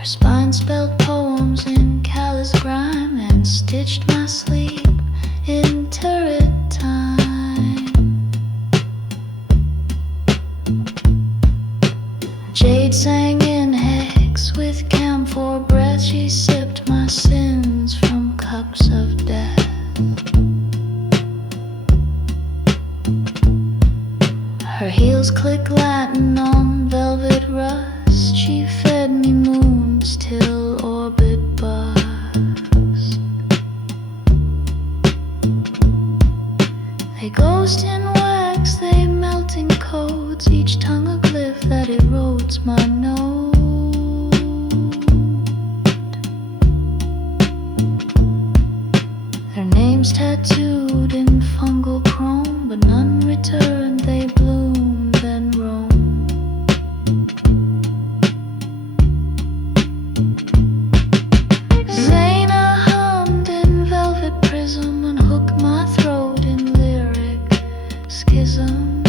Her spine spelled poems in callous grime and stitched my sleep in turret time. Jade sang in hex with camphor breath. She sipped my sins from cups of death. Her heels click Latin on velvet rust. She fed me moons till orbit bust. They ghost in wax, they melt in codes. Each tongue a glyph that erodes my node. Their names tattooed in fungal chrome, but none returned. They bloomed and roamed. Zaina hummed in velvet prism, unhooked my throat in lyric schism.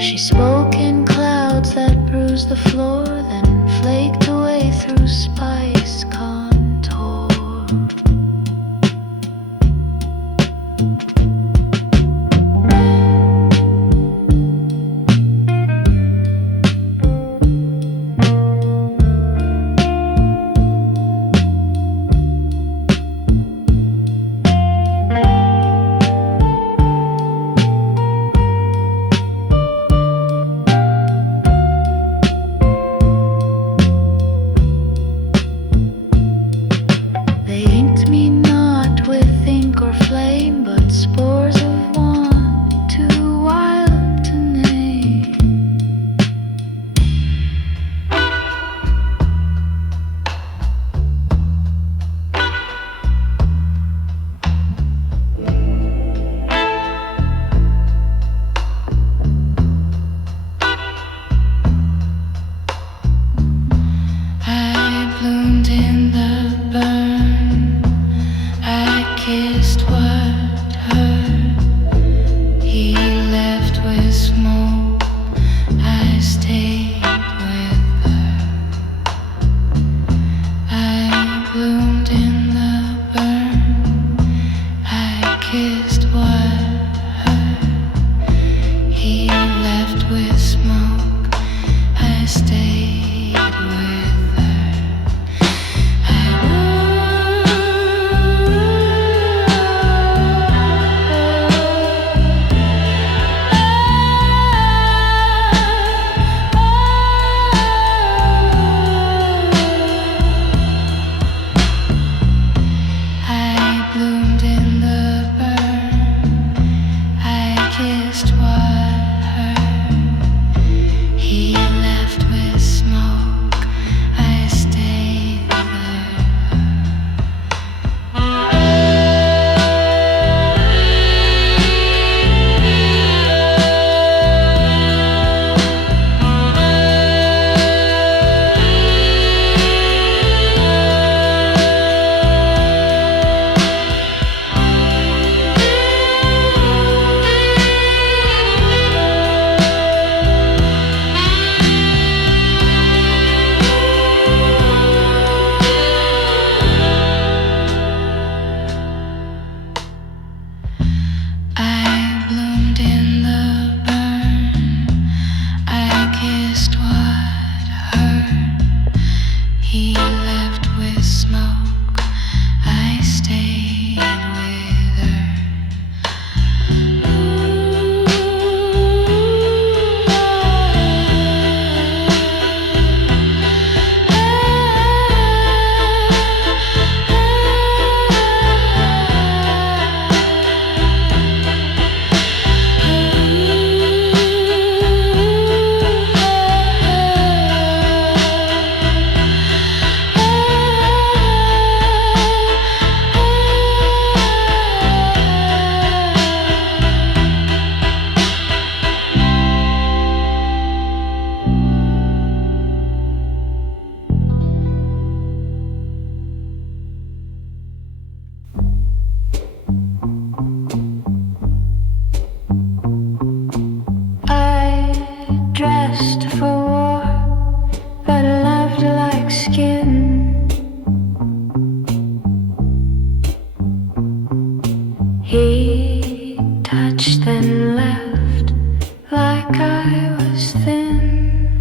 She spoke in clouds that bruised the floor, then flaked away through spice contour. They inked me not with ink or flame, but spores of want too wild to name. I bloomed in the burn. I kissed what hurt. He left with smoke. I stayed with her. I bloomed in the burn. I kissed what hurt. He left with smoke. I stayed with her. I bloomed in the burn. I kissed what hurt. and left like I was thin.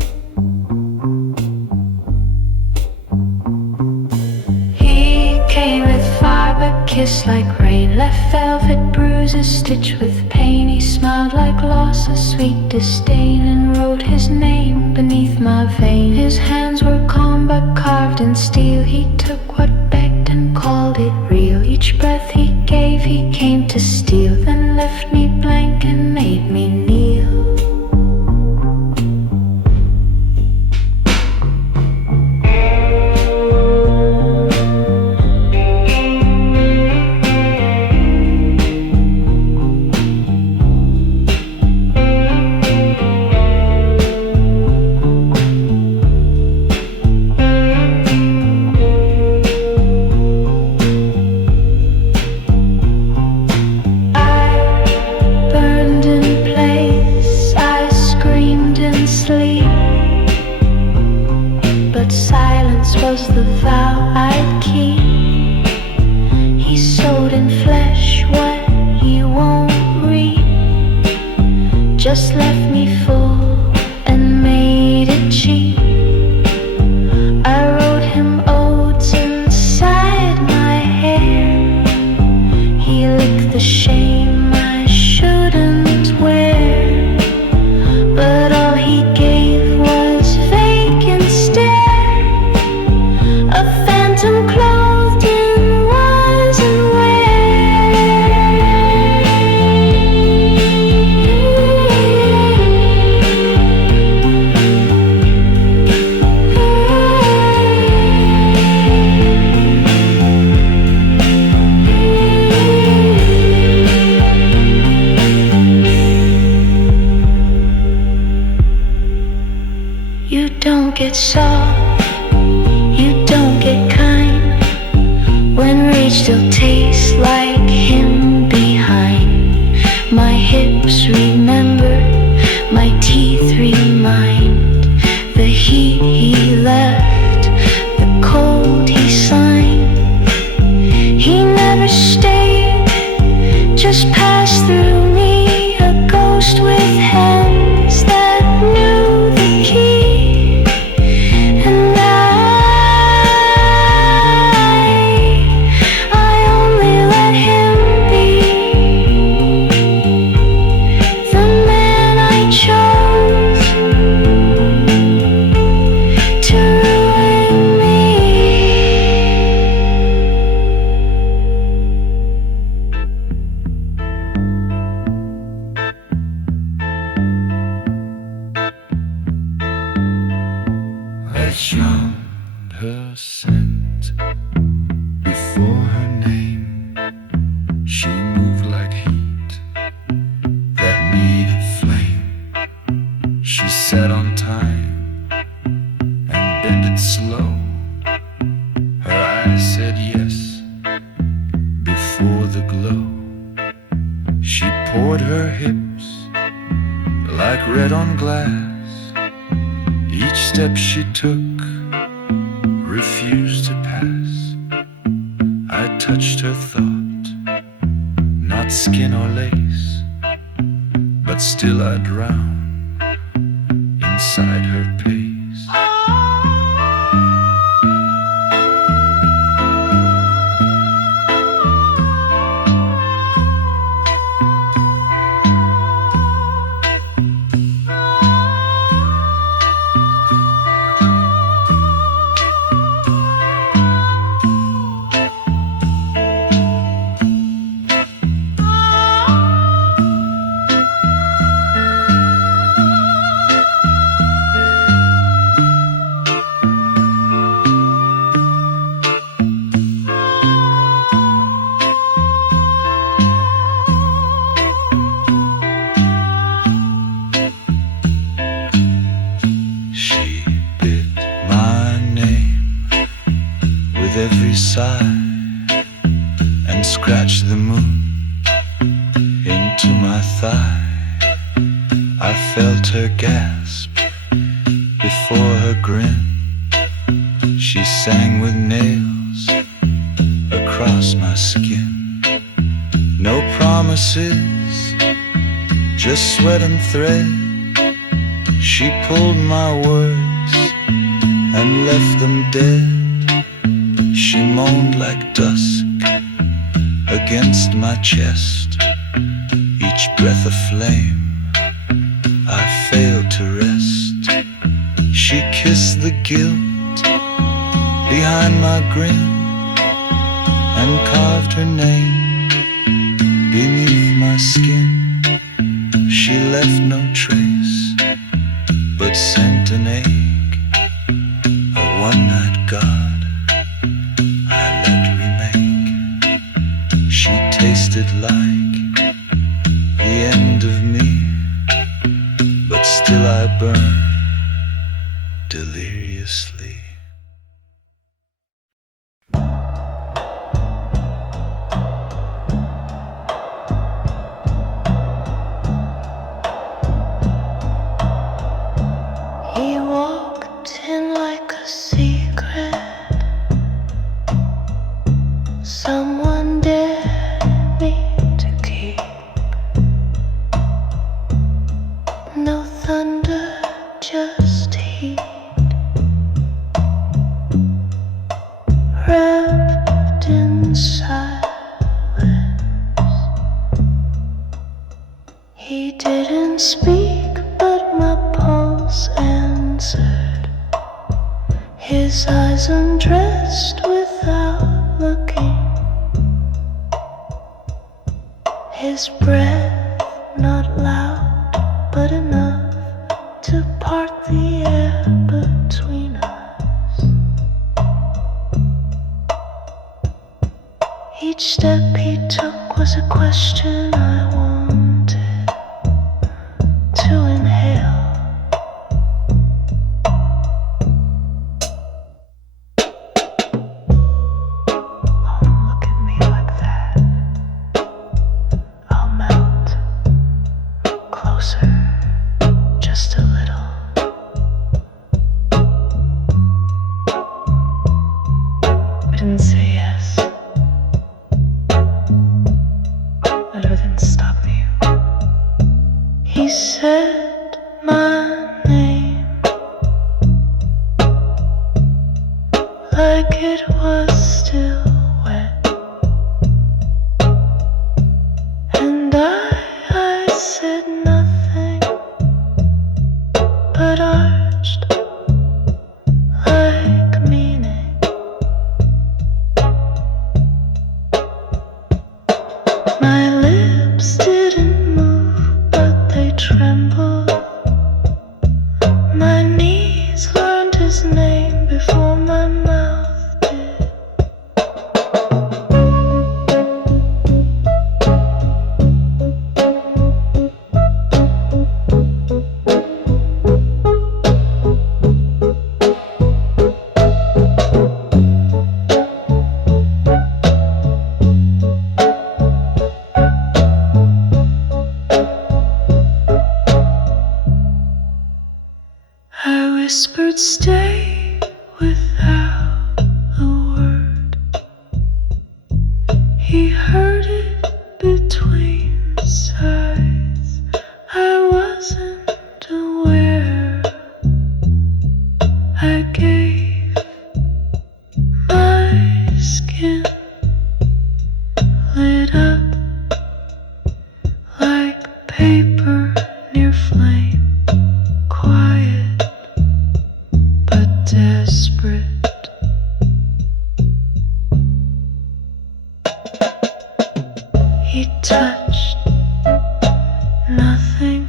He came with fire but kissed like rain, left velvet bruises stitched with pain. He smiled like loss, a sweet disdain, and wrote his name beneath my vein. His hands were calm but carved in steel. He took what begged and called it real. Each breath he gave he came to steal, then left me blank and made me kneel. Was the vow I'd keep. He sowed in flesh what he won't reap, just left me full and made it cheap. I wrote him odes inside my hair. He licked the shame I shouldn't wear, but all he gave was vacant stare. A phantom clothed in was and you don't get soft, you don't get kind, when rage still tastes like him behind. My hips remember, my teeth remind, the heat he left, the cold he signed. He never stayed, just passed through me, a ghost with hands that knew the key. Her scent before her name, she moved like heat that needed flame. She sat on time and bended slow. Her eyes said yes before the glow. She poured her hips like red on glass. Each step she took refused to pass. I touched her thought, not skin or lace, but still I drown inside her pace. Every sigh and scratch the moon into my thigh. I felt her gasp before her grin. She sang with nails across my skin. No promises, just sweat and thread. She pulled my words and left them dead. She moaned like dusk against my chest. Each breath a flame, I failed to rest. She kissed the guilt behind my grin and carved her name beneath my skin. She left no trace, but sent an ache, a one-night god I let remake. She tasted like the end of me, but still I burn deliriously. He walked in like a secret. Someone dared me to keep. No thunder, just heat. Wrapped in silence. He didn't speak, but my pulse answered. His eyes undressed without looking. His breath not loud, but enough to part the air between us. Each step he took was a question I wanted to inhale. Oh, look at me like that. I'll melt closer, just a little. We didn't say yes. That didn't stop me. He said my name like it was still wet, and I said nothing, but arched like meaning. My lips didn't move, but they trembled. My knees learned his name before my mouth did. I whispered, stay, without a word. He heard it between sighs. I wasn't aware. I gave my skin lit up like paper near flame. Quiet but desperate. He touched nothing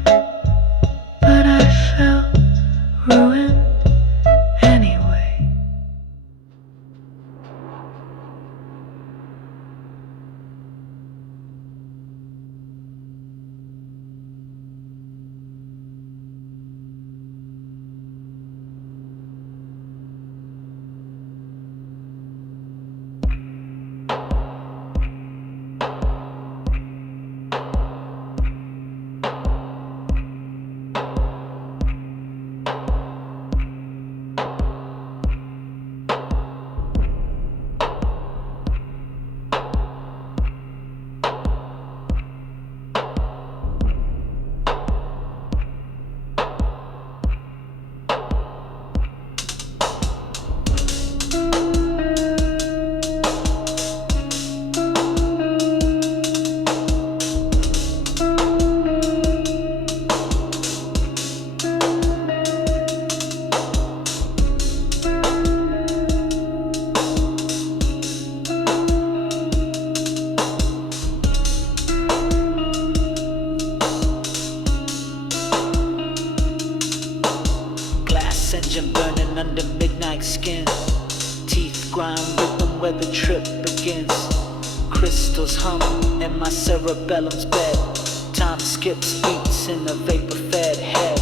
engine burning under midnight skin. Teeth grind rhythm where the trip begins. Crystals hum in my cerebellum's bed. Time skips beats in a vapor-fed head.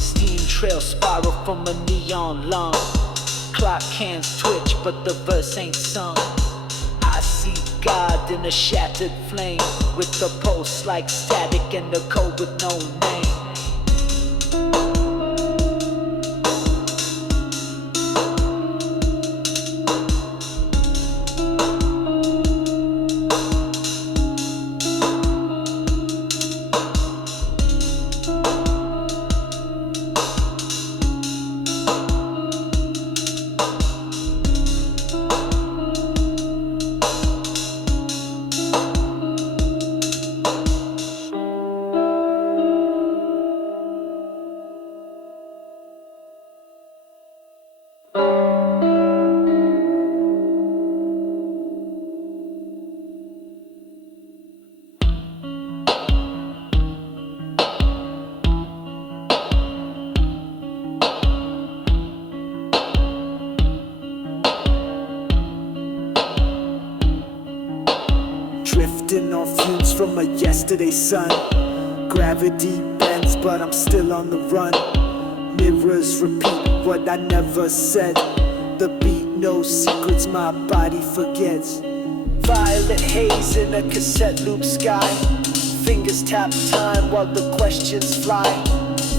Steam trail spiral from a neon lung. Clock hands twitch, but the verse ain't sung. I see God in a shattered flame, with the pulse like static and the code with no name. Drifting on fumes from a yesterday sun. Gravity bends, but I'm still on the run. Mirrors repeat what I never said. The beat knows secrets my body forgets. Violet haze in a cassette loop sky. Fingers tap time while the questions fly.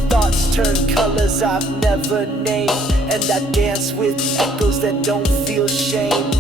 Thoughts turn colors I've never named, and I dance with echoes that don't feel shame.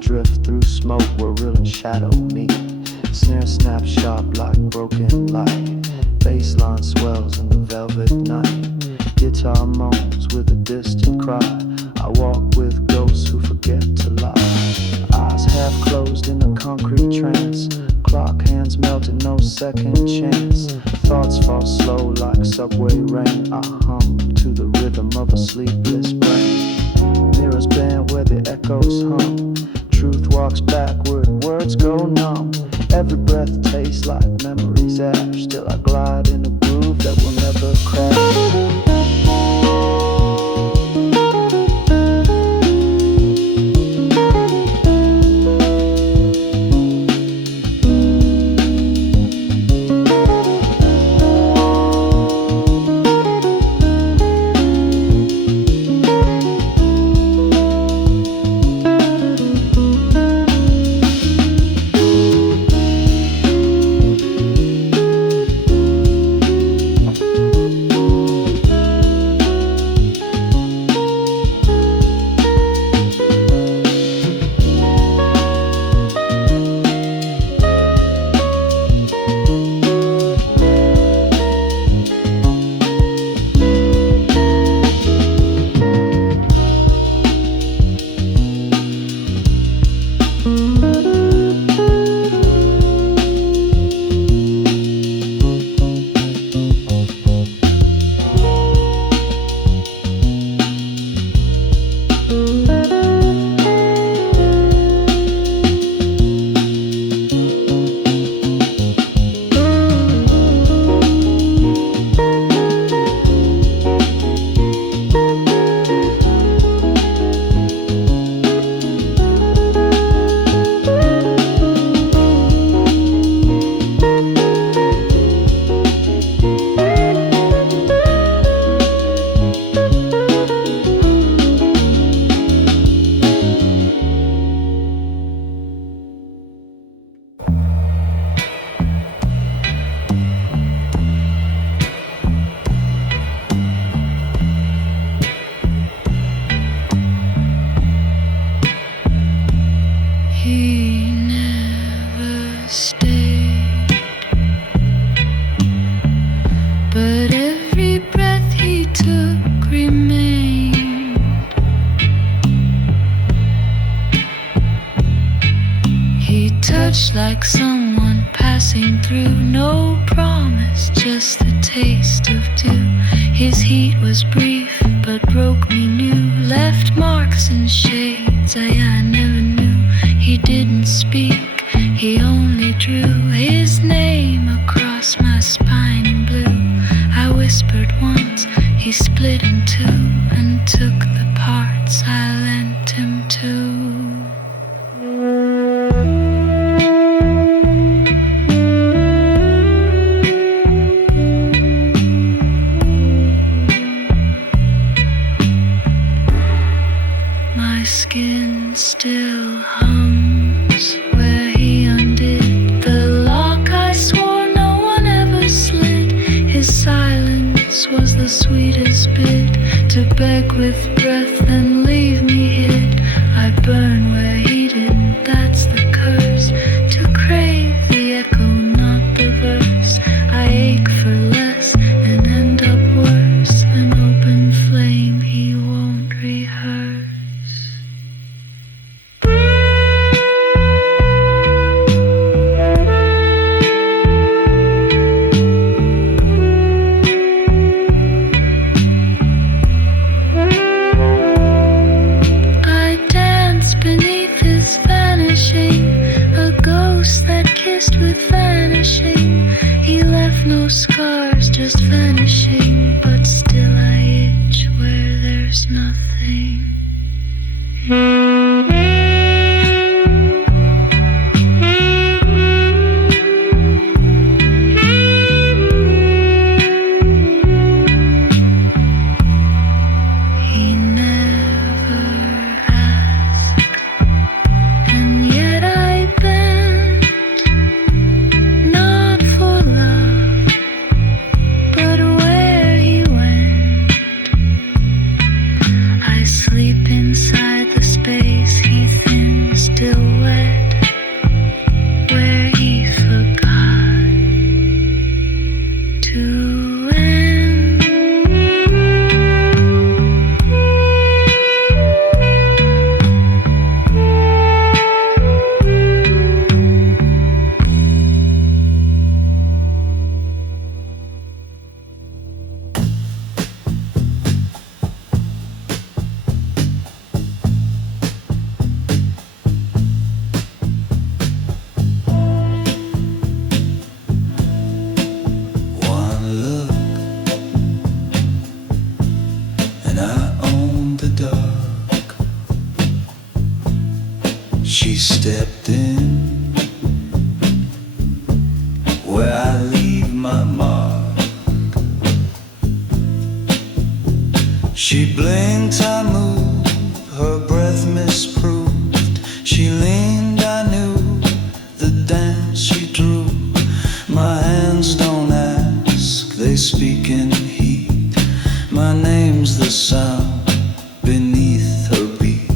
drift through smoke where real and shadow meet. Snare snap sharp like broken light. Bassline swells in the velvet night. Guitar moans with a distant cry. I walk with ghosts who forget to lie. Eyes half closed in a concrete trance. Clock hands melted, no second chance. Thoughts fall slow like subway rain. I hum to the rhythm of a sleepless brain. Mirrors bend where the echoes hum. Truth walks backward, words go numb. Every breath tastes like memory's ash. Still I glide in a groove that will never crash. Like someone passing through, no promise, just the taste of dew. His heat was brief, but broke me new. Left marks and shades I never knew. He didn't speak, he only drew his name across my spine in blue. I whispered once, he split in two and took the parts I lent him to. Skin still hums where he undid the lock I swore no one ever slid. His silence was the sweetest bit, to beg with breath and leave me hid. I burn where he didn't, that's the curse, to crave the echo, not the verse. I ache for less and end up worse. An open flame he won't rehearse. No scars, just vanishing, but still I itch where there's nothing. He never asked, and yet I bent, not for love, but where stepped in where I leave my mark. She blinked, I moved, her breath misproved. She leaned, I knew the dance she drew. My hands don't ask, they speak in heat. My name's the sound beneath her beat.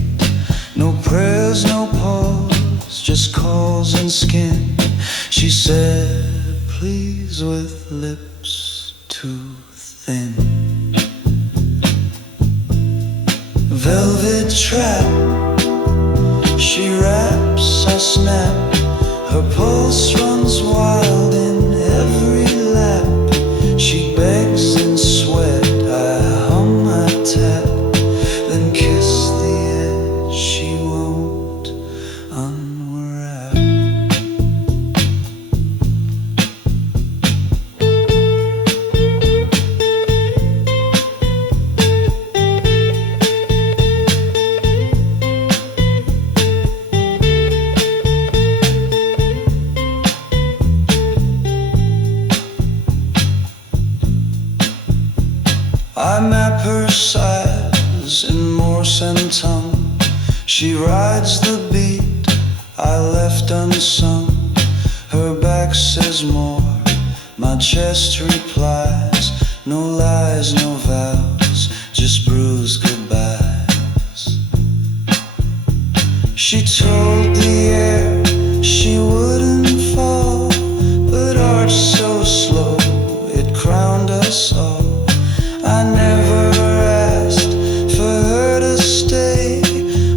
No prayers, no pause, just calls and skin. She said, please, with lips too thin. Velvet trap, she raps, I snap. Her pulse runs wild in every lap. She begs in sweat, I hum, I tap, then kiss the edge she won't unwrap. I map her size in Morse and tongue. She rides the beat I left unsung. Her back says more, my chest replies. No lies, no vows, just bruised goodbyes. She told the air she wouldn't fall, but arched so slow it crowned us all. I never asked for her to stay,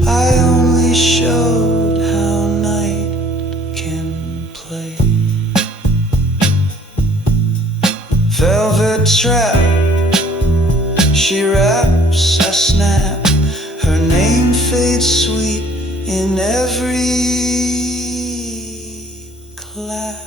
I only showed how night can play. Velvet trap, she raps, I snap. Her name fades sweet in every clap.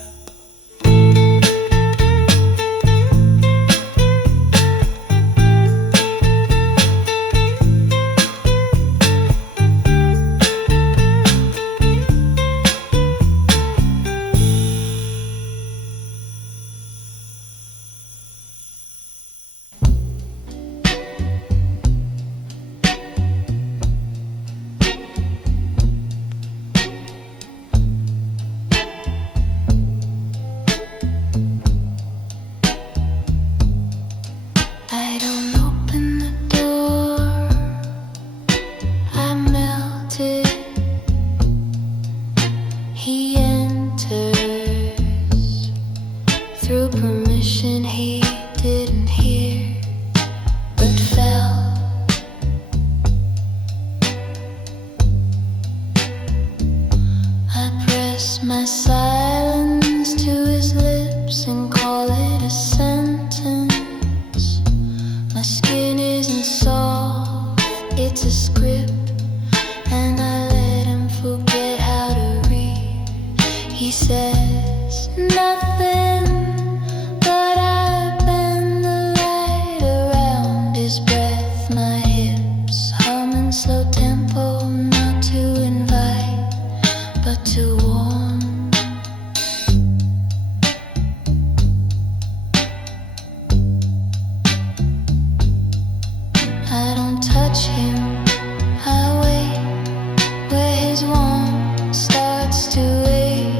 I don't open the door, I melted. He enters through permission he didn't hear, but felt. I press my silence to his lips and call it a sentence. My skin isn't soft, it's a script, and I let him forget how to read. He says nothing, but I bend the light around his breath. My hips humming slow tempo, not to invite, but to warm. I don't touch him, I wait where his warmth starts to wait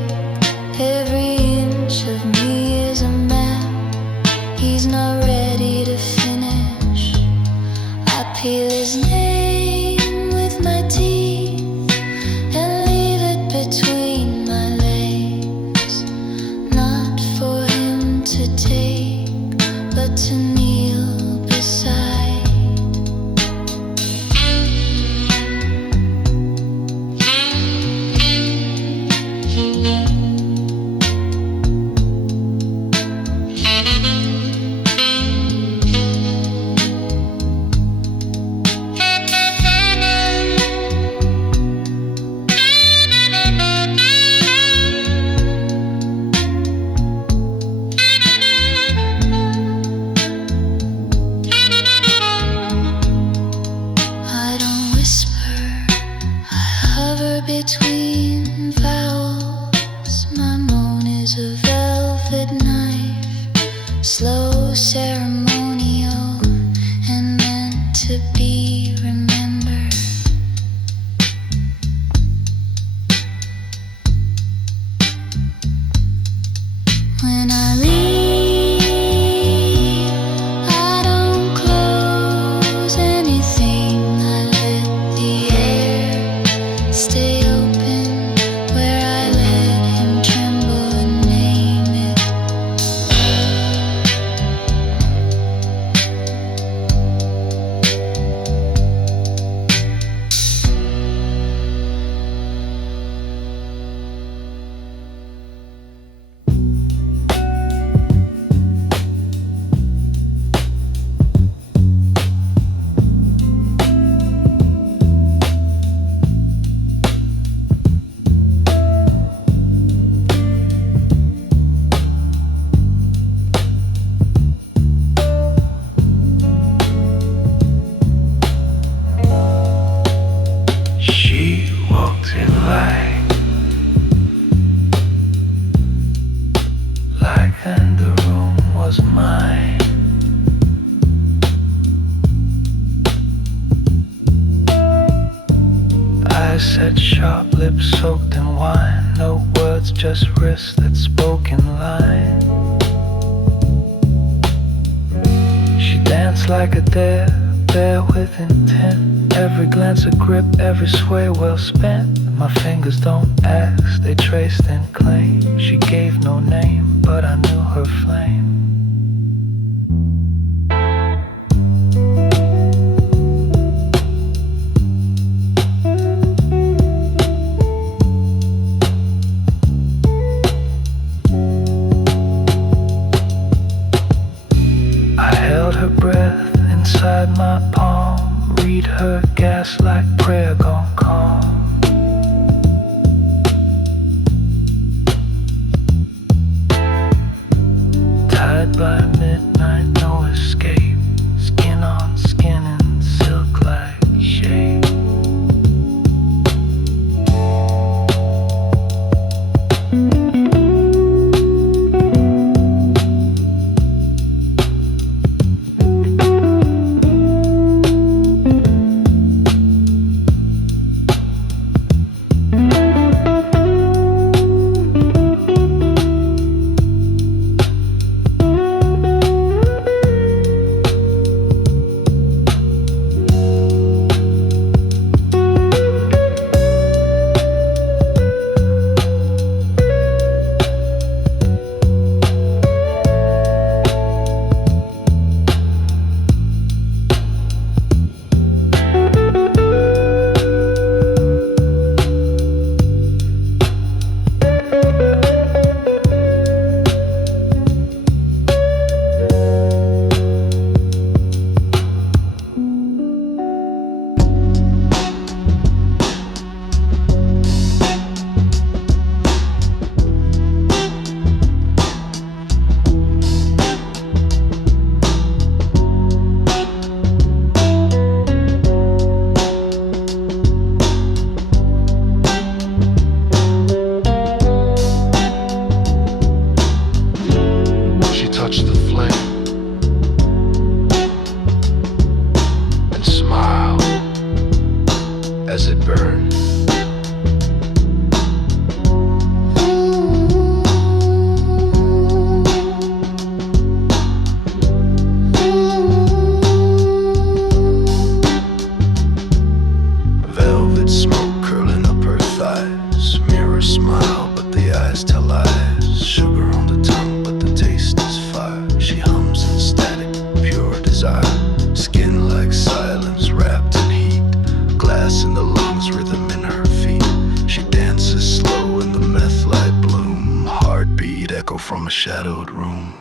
and vowels. My moan is a velvet knife, slow, ceremonial, and meant to be remembered. When I leave, I don't close anything. I let the air stay open where I let him tremble and name it. She walked in like and the room was mine. Eyes set sharp, lips soaked in wine. No words, just wrists that spoke in line. She danced like a dare, bare with intent. Every glance a grip, every sway well spent. My fingers don't ask, they traced and claimed. She gave no name, but I knew her flame. I held her breath inside my palm, read her gas like prayer gone calm. Tied by midnight, no escape. Skin on skin in silk like shape. From a shadowed room.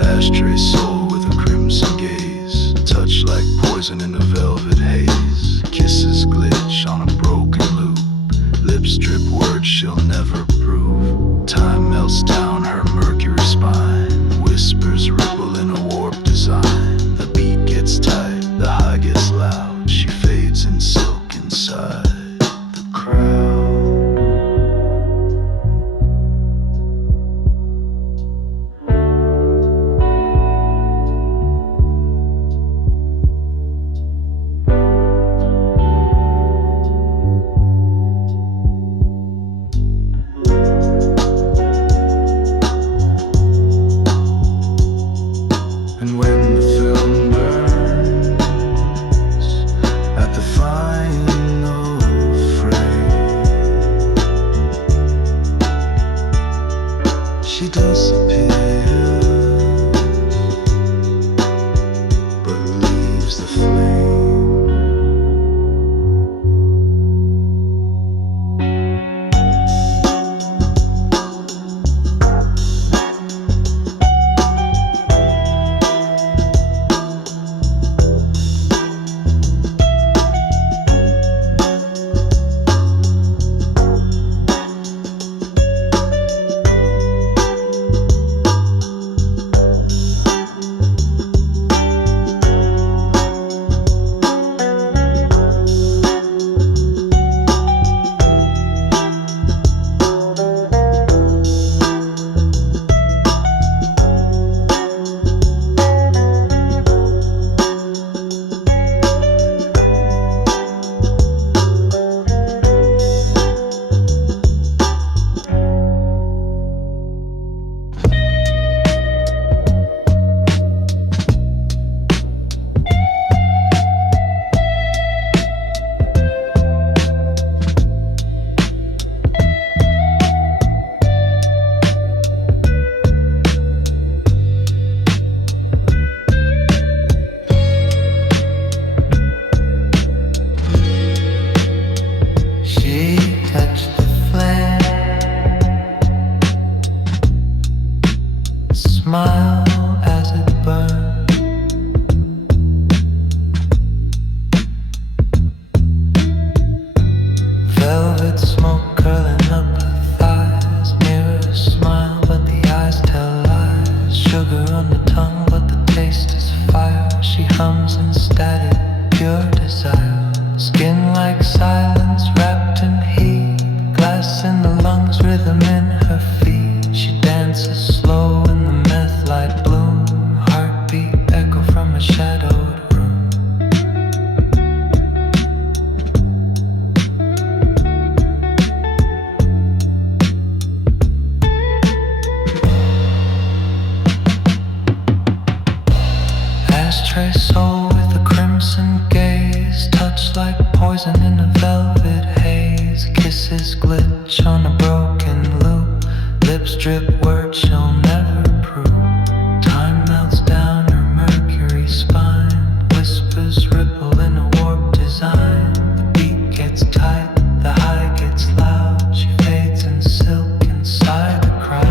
Ashtray soul with a crimson gate. poison in a velvet haze. Kisses glitch on a broken loop. Lips drip words she'll never prove. Time melts down her mercury spine. Whispers ripple in a warped design. The beat gets tight, the high gets loud. She fades in silk inside the crowd. And when the film burns at the final frame, she disappears, but leaves the flame. She touched the flame, smile as it burned. Velvet smoke curling up her thighs. Mirror smile, but the eyes tell lies. Sugar on the tongue, but the taste is fire. She hums in static, pure desire. Skin like silence, wrapped in heat. Glass in the lungs, rhythm in her feet. She dances slow in the meth light bloom. Heartbeat echo from a shadowed room. Ashtray soul with a crimson gaze. Touch like poison in a velvet haze. Kisses glitch on a broken loop. Lips drip words she'll never prove. Time melts down her mercury spine. Whispers ripple in a warped design. The beat gets tight, the high gets loud. She fades in silk inside the crowd.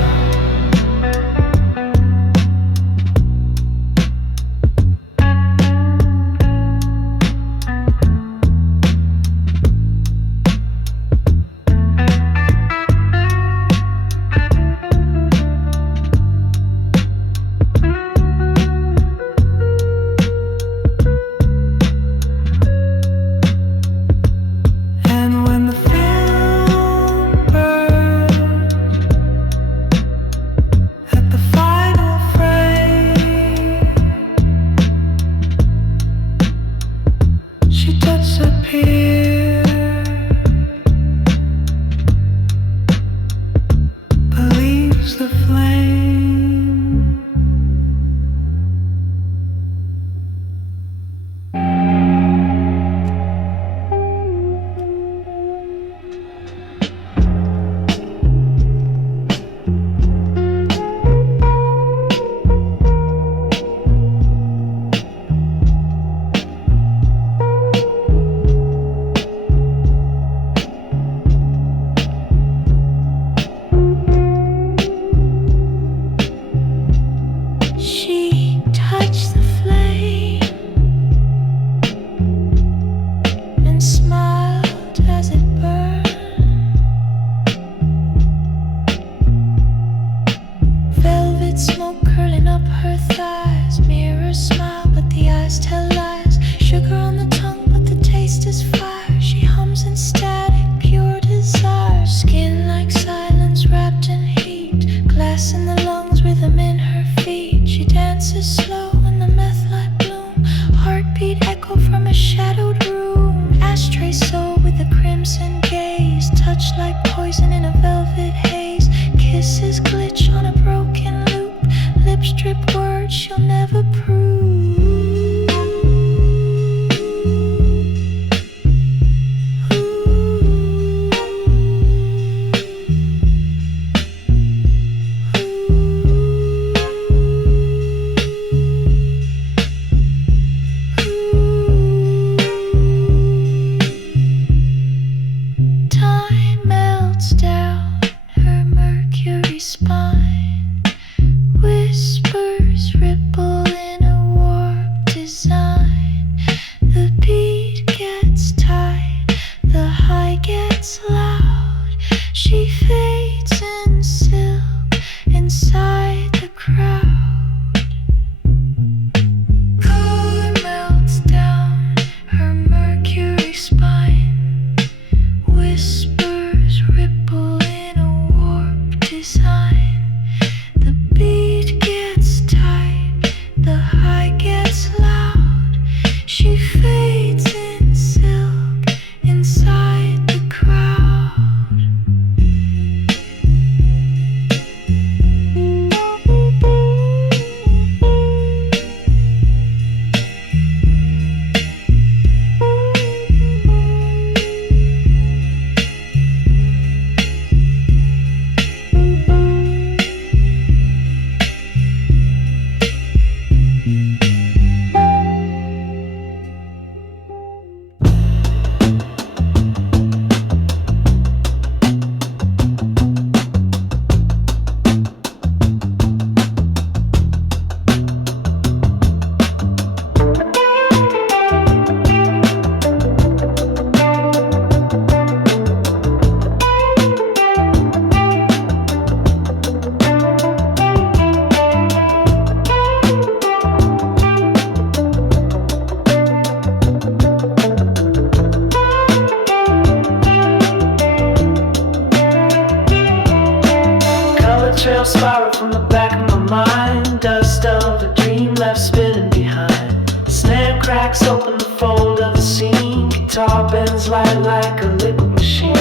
spiral from the back of my mind. Dust of a dream left spinning behind. Snare cracks open the fold of the scene. Guitar bends light like a liquid machine.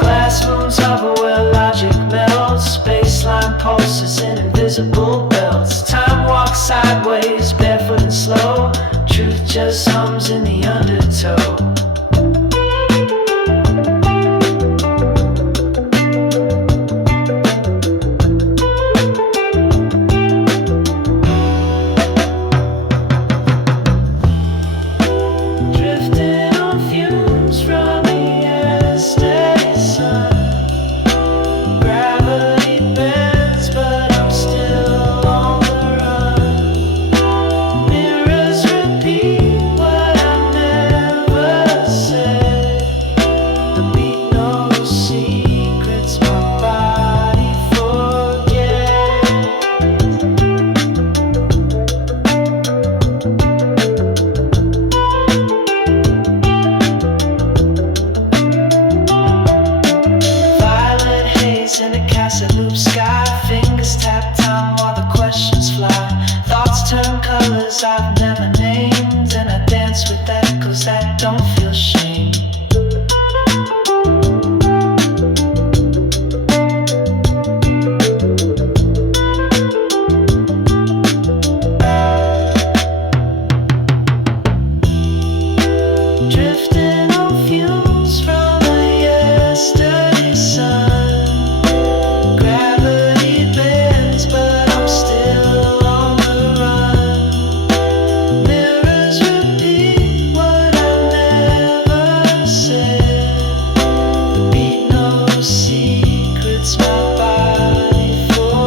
Glass moons hover where logic melts. Baseline pulses in invisible belts. Time walks sideways, barefoot and slow. Truth just hums in the undertow. Drifting on fumes from the yesterday sun. Gravity bends, but I'm still on the run. Mirrors repeat what I never said. The beat knows secrets my body forgets. Violet haze in a cassette loop sky. Fingers tap time while the questions fly. Thoughts turn colors I've never named. And I dance with that cause that don't feel shame. Drifting on fumes from a yesterday sun. Gravity bends, but I'm still on the run. Mirrors repeat what I never said. The beat knows secrets my body forgets.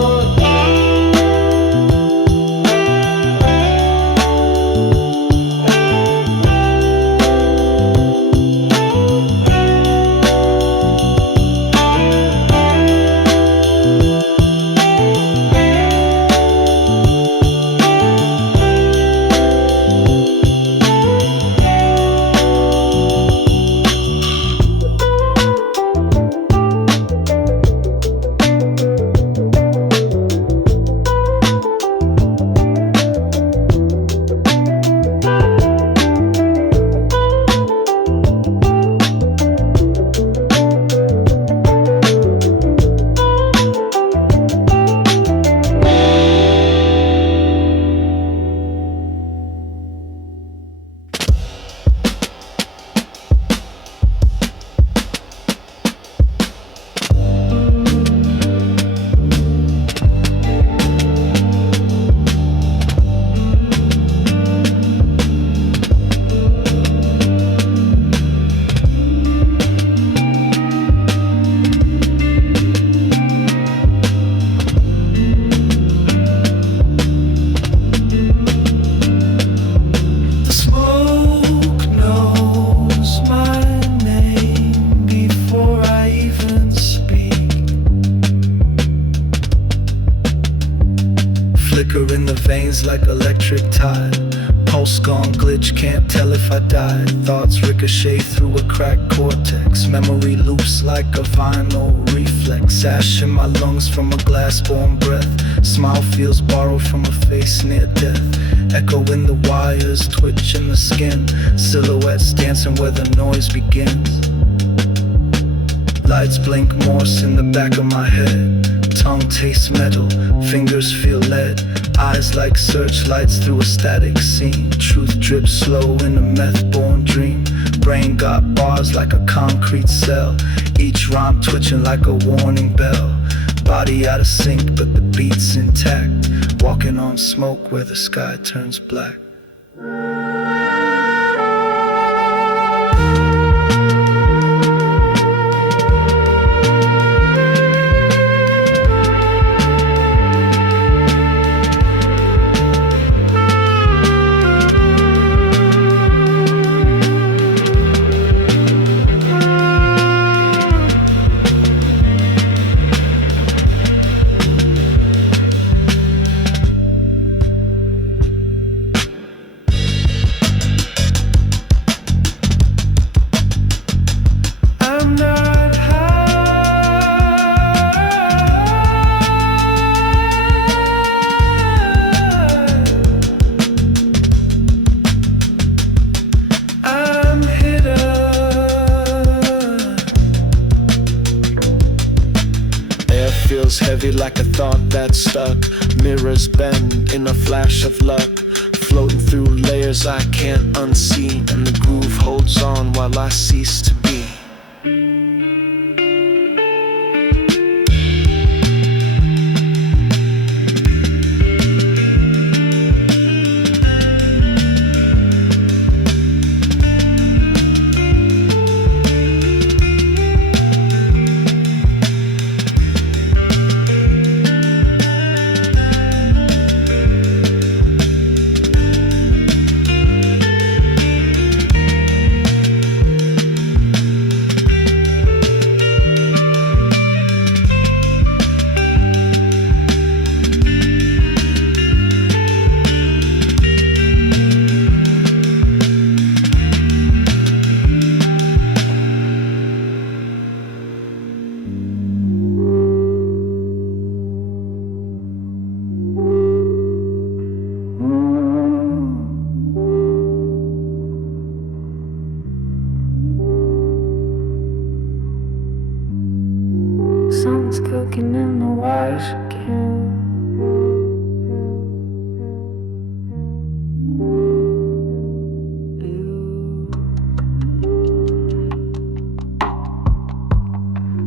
The smoke knows my name before I even speak. Flicker in the veins like electric tide. Pulse gone glitch, can't tell if I died. Thoughts ricochet through a cracked cortex. Memory loops like a vinyl reflex. Ash in my lungs from a glass-born breath. Smile feels borrowed from a face near death. Echo in the wires, twitch in the skin. Silhouettes dancing where the noise begins. Lights blink Morse in the back of my head. Tongue tastes metal, fingers feel lead. Eyes like searchlights through a static scene. Truth drips slow in a meth-born dream. Brain got bars like a concrete cell. Each rhyme twitching like a warning bell. Body out of sync but the beat's intact. Walking on smoke where the sky turns black. heavy like a thought that's stuck. Mirrors bend in a flash of luck, floating through layers I can't unsee, and the groove holds on while I cease to be. Sun's cooking in the wash can.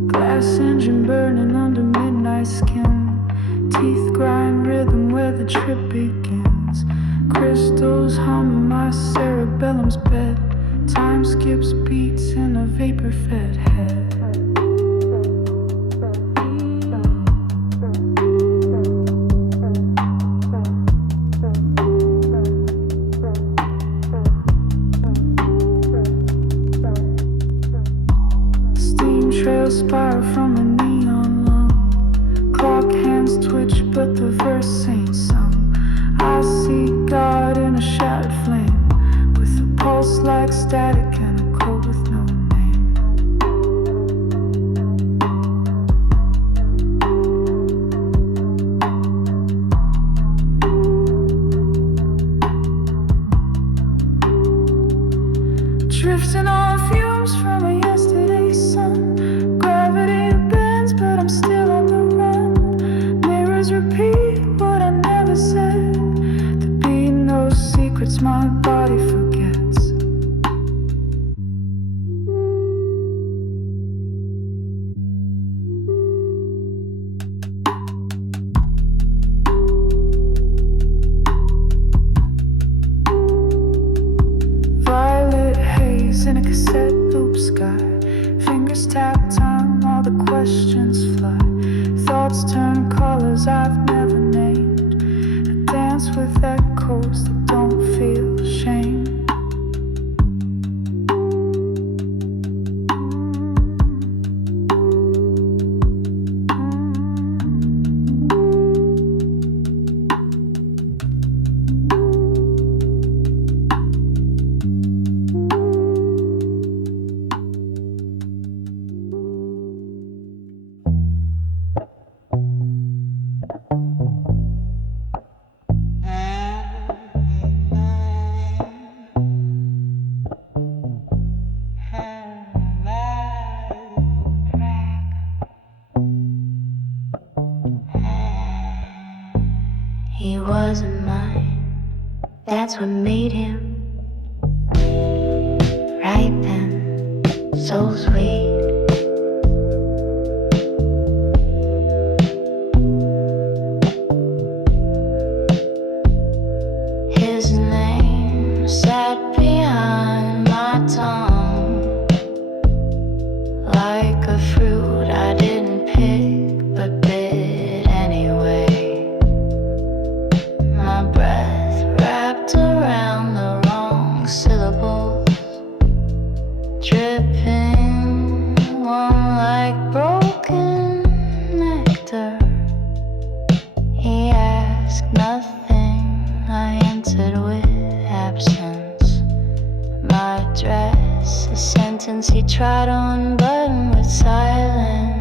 Glass engine burning under midnight skin. Teeth grind rhythm where the trip begins. Crystals humming my cerebellum's bed. Time skips beats in a vapor-fed head. Spiral from a neon lung. Clock hands twitch, but the verse ain't sung. I see God in a shattered flame, with a pulse like static and a code with no name. Drifting on fumes from a yesterday's sun. Gravity bends, but I'm still on the run. Mirrors repeat what I never said. There be no secrets my body forgets. Violet haze in a cassette loop sky. Fingers tap time, all the questions fly. Thoughts turn colors I've never named. I dance with echoes that don't feel shame. He wasn't mine, that's what made him ripen, so sweet. His name sat behind my tongue like a fruit I didn't pick but bit anyway. My breath wrapped around the wrong syllables, dripping one like broken nectar. He asked nothing, I entered with absence. My dress, a sentence he tried to unbutton with silence.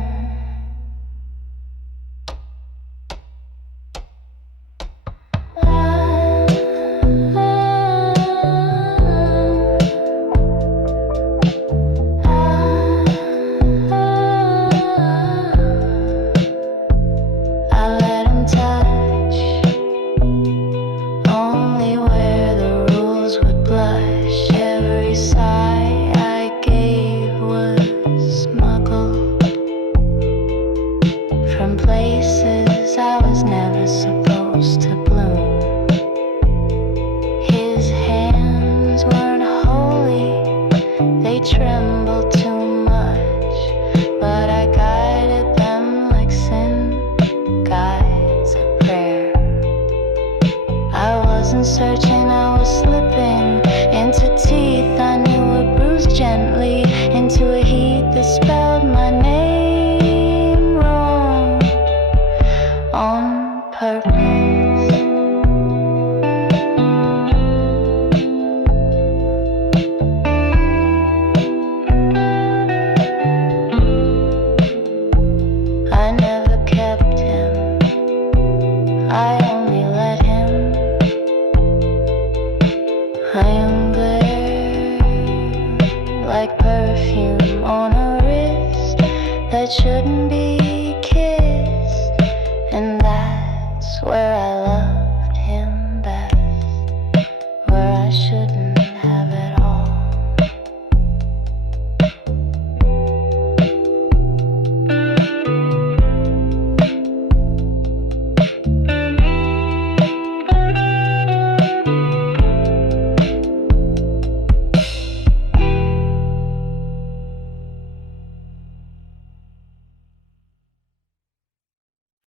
tremble too much, but I guided them like sin guides a prayer. I wasn't searching, I was slipping into teeth I knew were bruised gently, into a heat that spelled my name wrong on purpose. I never kept him, I only let him. I am there like perfume on a wrist that shouldn't be